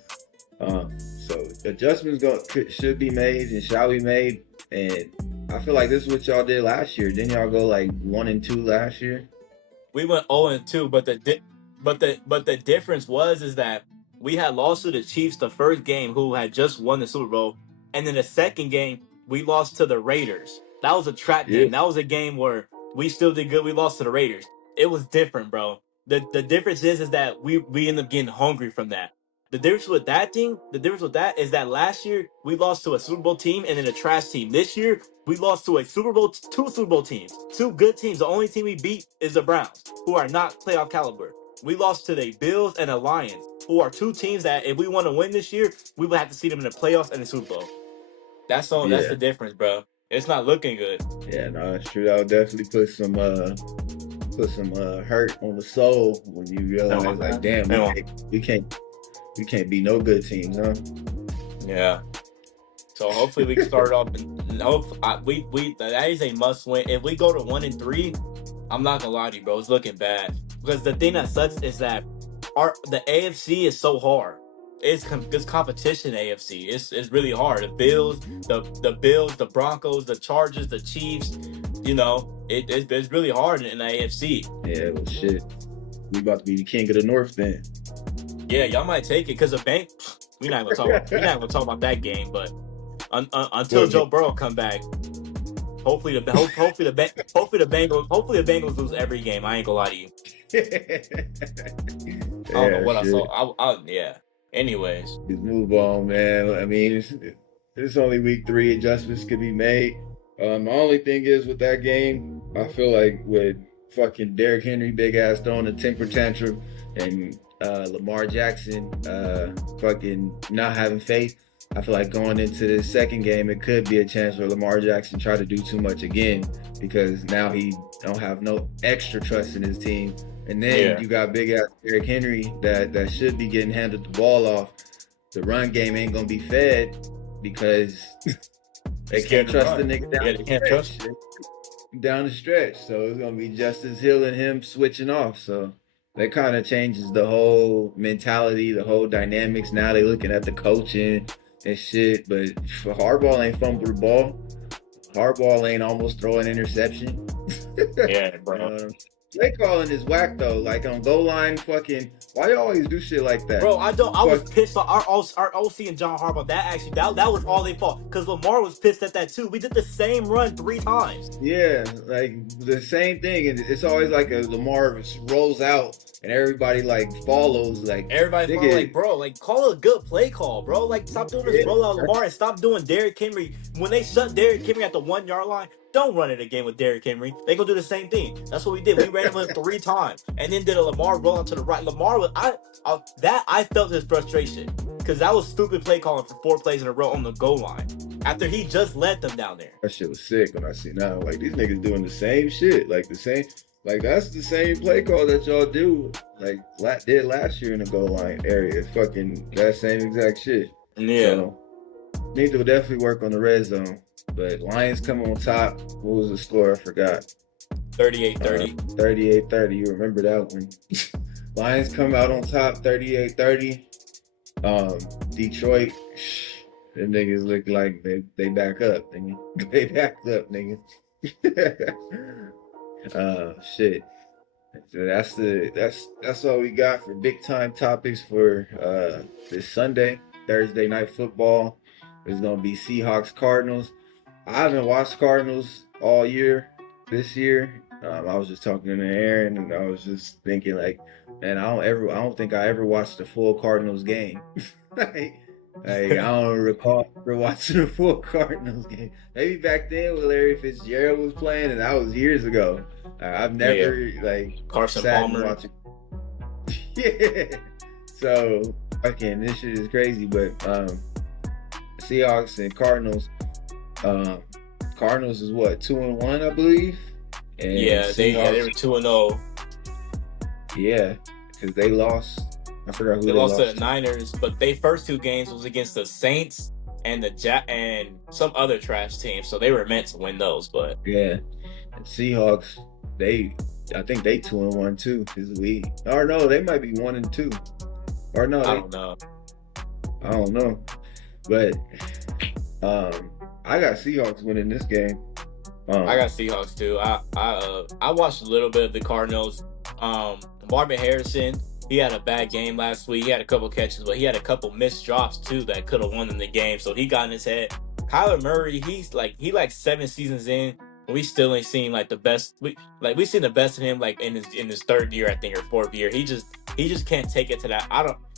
So adjustments should be made and shall be made. And I feel like this is what y'all did last year. Didn't y'all go like 1-2 last year? We went 0-2, but the difference is that we had lost to the Chiefs the first game, who had just won the Super Bowl, and then the second game we lost to the Raiders. That was a trap game. That was a game where we still did good. We lost to the Raiders. It was different, bro. The difference is that we end up getting hungry from that. The difference with that is that last year we lost to a Super Bowl team and then a trash team. This year we lost to two Super Bowl teams, 2 good teams. The only team we beat is the Browns, who are not playoff caliber. We lost to the Bills and the Lions, who are 2 teams that if we want to win this year, we would have to see them in the playoffs and the Super Bowl. That's all. Yeah. That's the difference, bro. It's not looking good. Yeah, no, it's true. That would definitely put some hurt on the soul when you realize, like, damn, we can't be no good teams, huh? Yeah. So hopefully we can start off. That is a must win. If we go to 1-3, I'm not gonna lie to you, bro. It's looking bad because the thing that sucks is that the AFC is so hard. It's competition. AFC. It's really hard. The Bills, the Broncos, the Chargers, the Chiefs. It's really hard in the AFC. Yeah, well, shit. We about to be the king of the North then. Yeah, y'all might take it because the bank. We're not gonna talk about that game, but Until Joe Burrow come back. Hopefully the Bengals lose every game. I ain't gonna lie to you. I don't know what I saw. Yeah. Anyways, just move on, man. I mean, it's only week 3. Adjustments could be made. The only thing is with that game, I feel like with fucking Derrick Henry, big ass throwing a temper tantrum, and Lamar Jackson fucking not having faith, I feel like going into the second game, it could be a chance where Lamar Jackson try to do too much again, because now he don't have no extra trust in his team. And then you got big ass Derrick Henry that should be getting handed the ball off. The run game ain't gonna be fed because they can't trust the nigga down the stretch. So it's gonna be Justice Hill and him switching off. So that kind of changes the whole mentality, the whole dynamics. Now they looking at the coaching and shit. But Harbaugh ain't fumbled the ball. Harbaugh ain't almost throw an interception. Yeah, bro. Play calling is whack though. Like on goal line, fucking. Why you always do shit like that, bro? I was pissed off. Our OC and John Harbaugh. That was all they fault. Because Lamar was pissed at that too. We did the same run 3 times. Yeah, like the same thing, and it's always like a Lamar rolls out and everybody like follows. Like everybody follows, like, bro, like call a good play call, bro. Like stop doing this rollout Lamar and stop doing Derrick Henry. When they shut Derrick Henry at the 1 yard line, don't run it again with Derrick Henry. They gonna do the same thing. That's what we did. We ran him 3 times, and then did a Lamar roll out to the right. Lamar was I felt his frustration because that was stupid play calling for 4 plays in a row on the goal line after he just led them down there. That shit was sick when I see now. Like these niggas doing the same shit, like the same. Like that's the same play call that y'all do, like did last year in the goal line area. Fucking that same exact shit. Yeah. So, need to definitely work on the red zone. But Lions come on top. What was the score? I forgot. 38-30. 38-30. You remember that one? Lions come out on top, 38-30. Detroit, them niggas look like they back up, nigga. They backed up, nigga. Shit. So that's all we got for big time topics for this Sunday, Thursday night football. There's gonna be Seahawks Cardinals. I haven't watched Cardinals all year this year. I was just talking to Aaron, and I was just thinking like, man, I don't think I ever watched a full Cardinals game. Like I don't recall ever watching a full Cardinals game. Maybe back then when Larry Fitzgerald was playing, and that was years ago. I've never like Carson Palmer watching. Yeah. So again, this shit is crazy, but Seahawks and Cardinals. Cardinals is what 2-1, I believe. And yeah, they were 2-0. Yeah, because they lost. I forgot who they lost to the Niners, but they first 2 games was against the Saints and and some other trash team, so they were meant to win those. But yeah, and Seahawks, I think they 2-1 too. Or no, they might be 1-2. Or no, I don't know. But I got Seahawks winning this game. I got Seahawks too. I watched a little bit of the Cardinals. Marvin Harrison, he had a bad game last week. He had a couple catches, but he had a couple missed drops too that could have won in the game. So he got in his head. Kyler Murray, he's like 7 seasons in. We still ain't seen like the best. We seen the best of him like in his 3rd year, I think, or 4th year. He just can't take it to that.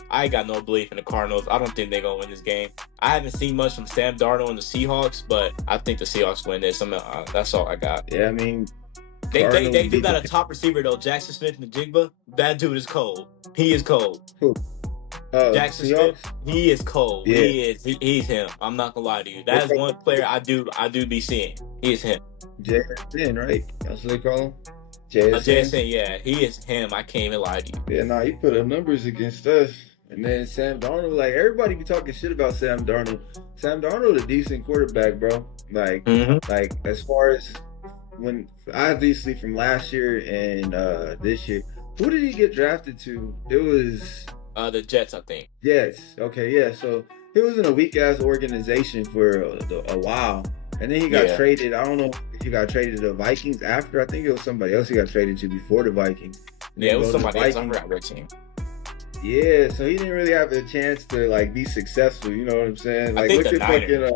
I ain't got no belief in the Cardinals. I don't think they're gonna win this game. I haven't seen much from Sam Darnold and the Seahawks, but I think the Seahawks win this. That's all I got. Yeah, I mean, they do got a top receiver though, Jackson Smith-Njigba. That dude is cold. He is cold. Who? Jackson Seahawks? Smith, he is cold. Yeah. He's him. I'm not gonna lie to you. That is one player I do be seeing. He is him. JSN, right? That's what they call him. JSN, yeah, he is him. I can't even lie to you. Yeah, he put up numbers against us. And then Sam Darnold, like everybody be talking shit about Sam Darnold. Sam Darnold a decent quarterback, bro. Like as far as when obviously from last year and this year, who did he get drafted to? It was the Jets, I think. Jets. Okay, yeah. So he was in a weak ass organization for a while, and then he got traded. I don't know if he got traded to the Vikings after. I think it was somebody else he got traded to before the Vikings. Yeah, it was somebody else. I forgot which team. Yeah, so he didn't really have a chance to like be successful. You know what I'm saying? Like look at fucking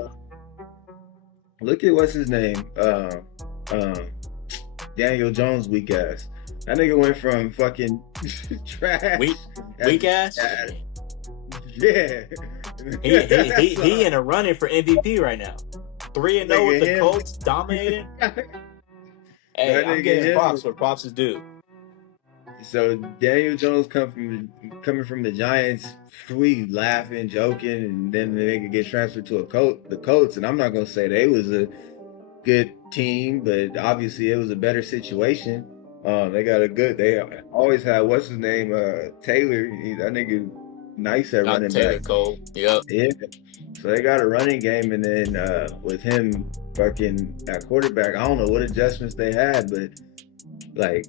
Look at what's his name? Daniel Jones, weak ass. That nigga went from fucking trash. Weak ass. Yeah. He in a running for MVP right now. 3-0 with the Colts, dominating. Hey, I'm getting props where props is due. So Daniel Jones coming from the Giants, we laughing, joking, and then the nigga get transferred to the Colts. And I'm not gonna say they was a good team, but obviously it was a better situation. They always had what's his name, Taylor. That nigga nice at running Taylor back. Cole. Yep. Yeah. So they got a running game, and then with him fucking at quarterback, I don't know what adjustments they had, but like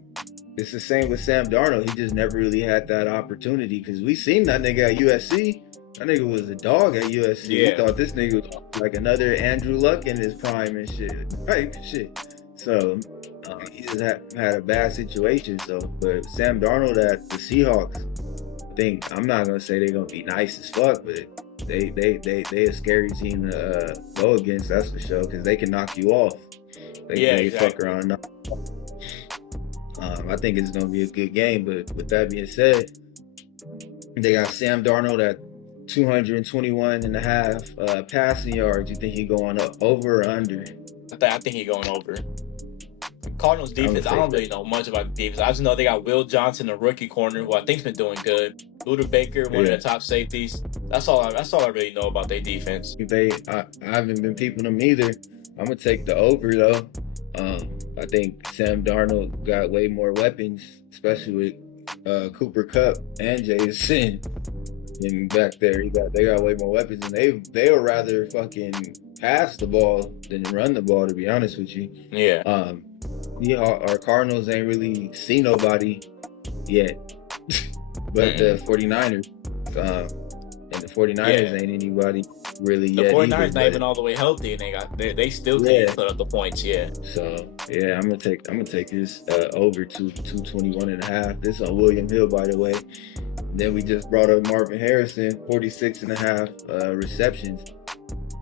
it's the same with Sam Darnold. He just never really had that opportunity because we seen that nigga at USC. That nigga was a dog at USC. Yeah. We thought this nigga was like another Andrew Luck in his prime and shit. Right? Shit. So he just had a bad situation. So, but Sam Darnold at the Seahawks, I'm not gonna say they're gonna be nice as fuck, but they a scary team to go against. That's for sure because they can knock you off. They fuck around and knock you off. I think it's going to be a good game, but with that being said, they got Sam Darnold at 221 and a half passing yards. You think he going up over or under? I think he going over. Cardinals defense, I don't really know much about the defense. I just know they got Will Johnson, a rookie corner, who I think's been doing good. Buda Baker, one of the top safeties. That's all I really know about their defense. I haven't been peeping them either. I'm gonna take the over though. I think Sam Darnold got way more weapons, especially with Cooper Kupp and Jason. And back there, they got way more weapons, and they would rather fucking pass the ball than run the ball. To be honest with you, yeah. Our Cardinals ain't really see nobody yet, but the 49ers, and the 49ers ain't anybody really yet. The 49ers not even all the way healthy, and they still can't put up the points yet. So yeah, I'm gonna take this over to 221 and a half. This on William Hill, by the way. Then we just brought up Marvin Harrison, 46 and a half receptions.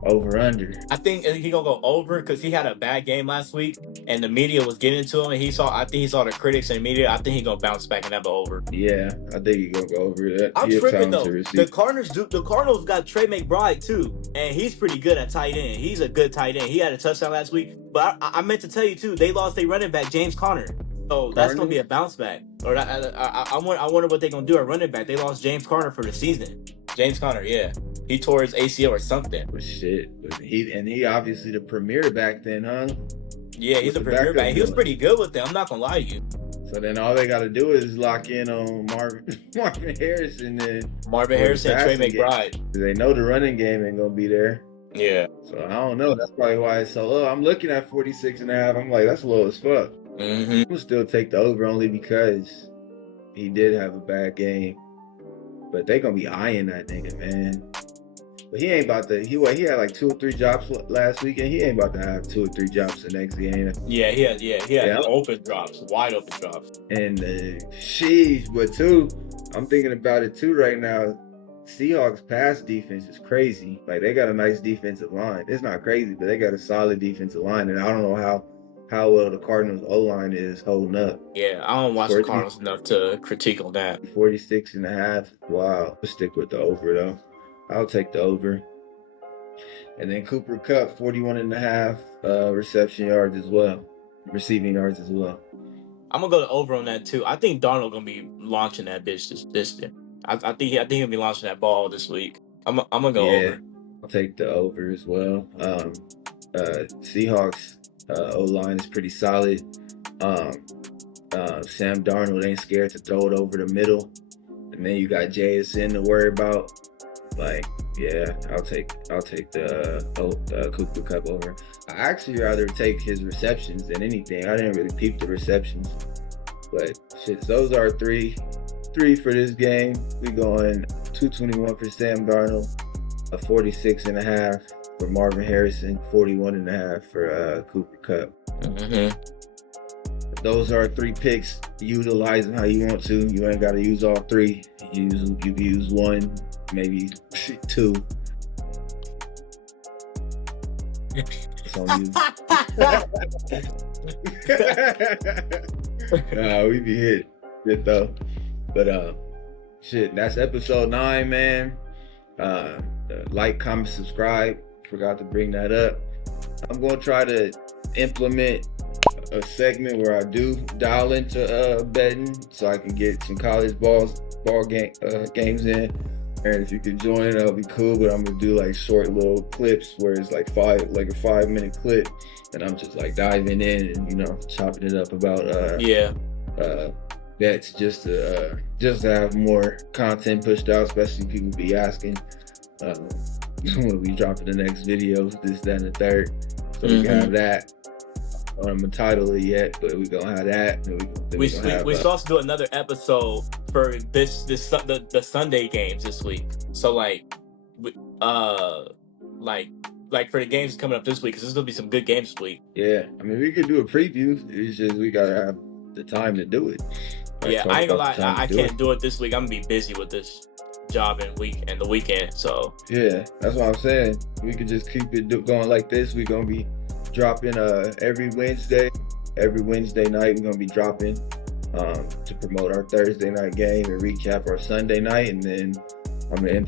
Over under. I think he gonna go over because he had a bad game last week, and the media was getting to him, and I think he saw the critics and media. I think he gonna bounce back and have an over. Yeah, I think he gonna go over that. I'm tripping though. The Cardinals got Trey McBride too, and he's pretty good at tight end. He's a good tight end. He had a touchdown last week, but I meant to tell you too. They lost their running back James Conner, so that's gonna be a bounce back. Or I wonder what they're gonna do at running back. They lost James Conner for the season. James Conner, yeah. He tore his ACL or something. But shit. He obviously the premier back then, huh? Yeah, he's a premier back. He was pretty good with them. I'm not gonna lie to you. So then all they got to do is lock in on Marvin Harrison. Trey McBride. They know the running game ain't gonna be there. Yeah. So I don't know. That's probably why it's so low. I'm looking at 46 and a half. I'm like, that's low as fuck. Mm-hmm. I'll still take the over only because he did have a bad game. But they gonna be eyeing that nigga, man. But he ain't about to. He had like 2 or 3 drops last weekend. He ain't about to have 2 or 3 drops the next game. Yeah, he had open drops, wide open drops. And sheesh, but too, I'm thinking about it too right now. Seahawks pass defense is crazy. Like they got a nice defensive line. It's not crazy, but they got a solid defensive line, and I don't know how well the Cardinals O-line is holding up. Yeah, I don't watch the Cardinals enough to critique on that. 46 and a half. Wow. I'll stick with the over though. I'll take the over. And then Cooper Kupp, 41 and a half receiving yards as well. I'm gonna go to over on that too. I think Darnold gonna be launching that bitch this year. I think he'll be launching that ball this week. I'm gonna go over. I'll take the over as well. Seahawks O-line is pretty solid. Sam Darnold ain't scared to throw it over the middle. And then you got JSN to worry about. Like, yeah, I'll take the Cooper Kupp over. I actually rather take his receptions than anything. I didn't really peep the receptions. But shit, those are three for this game. We going 221 for Sam Darnold, a 46 and a half for Marvin Harrison, 41 and a half for Cooper Kupp. Mm-hmm. Those are 3 picks. Utilize them how you want to. You ain't got to use all 3. You can use 1, maybe 2. It's on you. Nah, we be hit though. But shit, that's episode 9, man. Like, comment, subscribe. Forgot to bring that up. I'm gonna try to implement a segment where I do dial into betting, so I can get some college games in. And if you could join, that'll be cool. But I'm gonna do like short little clips where it's like a 5-minute clip, and I'm just like diving in and chopping it up about bets, just to have more content pushed out, especially people be asking when we drop the next videos, this, that, and the third. So we can have that. I'm gonna title it yet, but we gonna have that. We should also do another episode for the Sunday games this week. So like for the games coming up this week, because there's gonna be some good games this week. Yeah, I mean, we could do a preview. It's just we gotta have the time to do it. Yeah, I ain't gonna lie, I can't do it this week. I'm gonna be busy with this job and the weekend. So yeah, that's what I'm saying. We could just keep it going like this. We're gonna be dropping every Wednesday night. We're gonna be dropping to promote our Thursday night game and recap our Sunday night, and then I'm gonna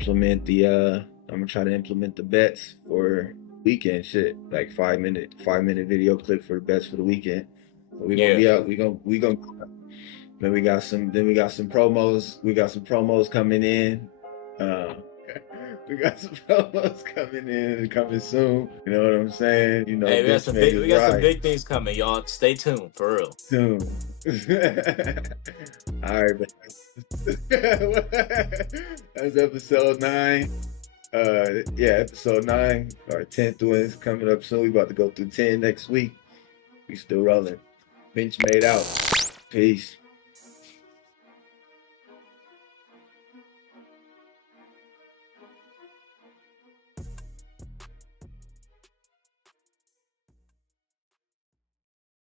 try to implement the bets for weekend shit, like 5-minute video clip for the bets for the weekend. So we're gonna be out. We gonna then we got some promos. We got some promos coming in. We got some promos coming soon. You know what I'm saying? Hey, we got some big things coming, y'all. Stay tuned, for real. Soon. All right, man. That's episode 9. Episode 9. Our 10th one is coming up soon. We about to go through 10 next week. We still rolling. Benchmade out. Peace.